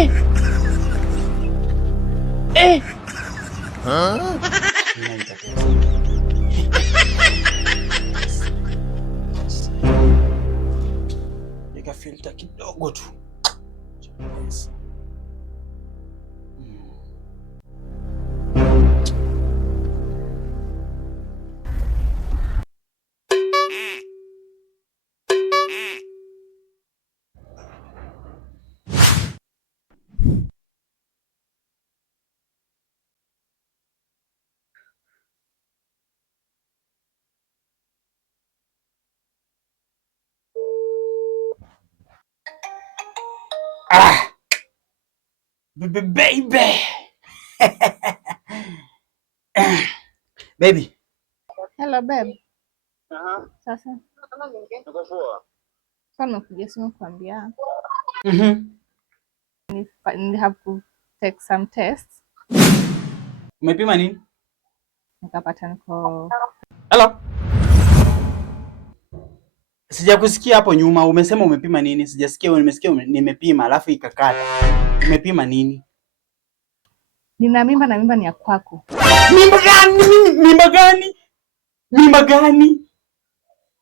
Nika filter kidogo tu. Baby. Baby. Hello babe. Sasa. Sasa nakuja simu kuambia. I have to take some tests. Umepima nini? Nikapata niko. Hello. Sijakusikia hapo nyuma. Umesema umepima nini? Sijasikia. Nimesikia nimepima alafu ikakata. Umepima nini? Nina mimba na mimba ni ya kwako. Mimba gani? Mimba gani? Mimba gani?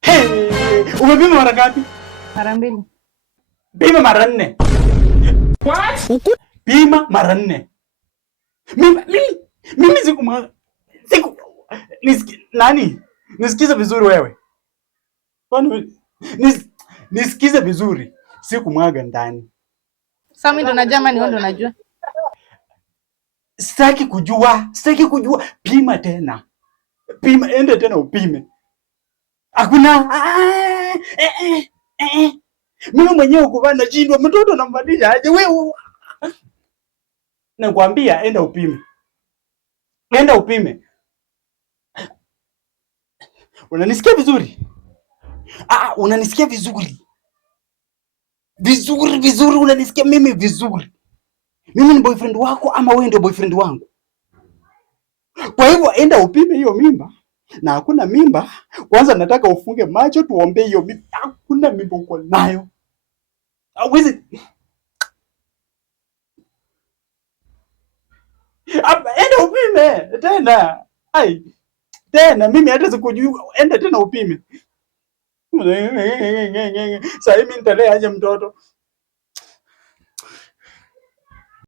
Hey, umepima mara ngapi? Mara 2. Pima mara 4. What? Pima mara 4. Mimi nani? Nisikize vizuri wewe. Kwani nisikize vizuri. Sikumwaga ndani. Sasa mimi ndo najua ama ni wewe ndo unajua? Sitaki kujua. Pima tena. Pima, ende tena upime. Hakuna mimi mwenyewe ukuvaa na shindwa, mtoto namvalisha aje wewe? Nakwambia enda upime. Enda upime. Unanisikia vizuri? Unanisikia vizuri? Vizuri, unanisikia mimi vizuri? Mimi ni boyfriend wako ama wewe ndio boyfriend wangu? Kwa hivyo enda upime hiyo mimba. Na hakuna mimba. Kwanza nataka ufunge macho tuombe hiyo mimba. Hakuna mimba uko nayo. Hawezi. Enda upime tena. Tena mimi hata sikujua. Enda tena upime. Sasa mimi nitalea aje mtoto?